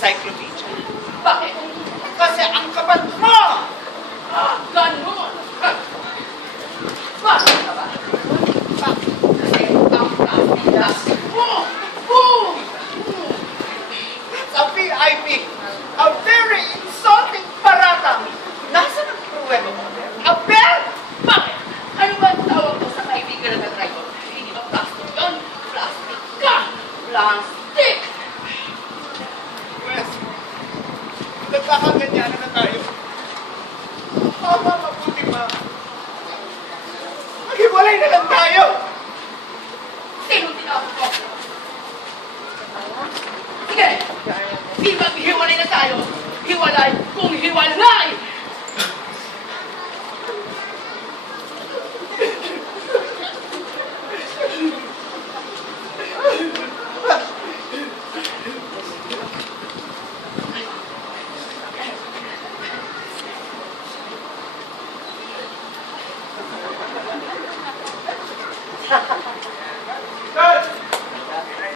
encyclopedia. Bakit? Kasi ang kapal mo! Ganun! Bakit ka ba? Bakit? Kasi ang plastic mo! Boom! Sa VIP, a very insulting paratang. Nasaan ang pruweba mo? Abel! Bakit? Ano ba ang tawag mo sa kaibigan na nag-driver? Hindi ba plastic yun? Plastic ka! Plastic! Wes, nagkakaganyanan na tayo. Mabuti ba? Maghiwalay na lang tayo! Sino tinawag ko? Sige! Di ba hiwalay na tayo? Hiwalay kung hiwalay!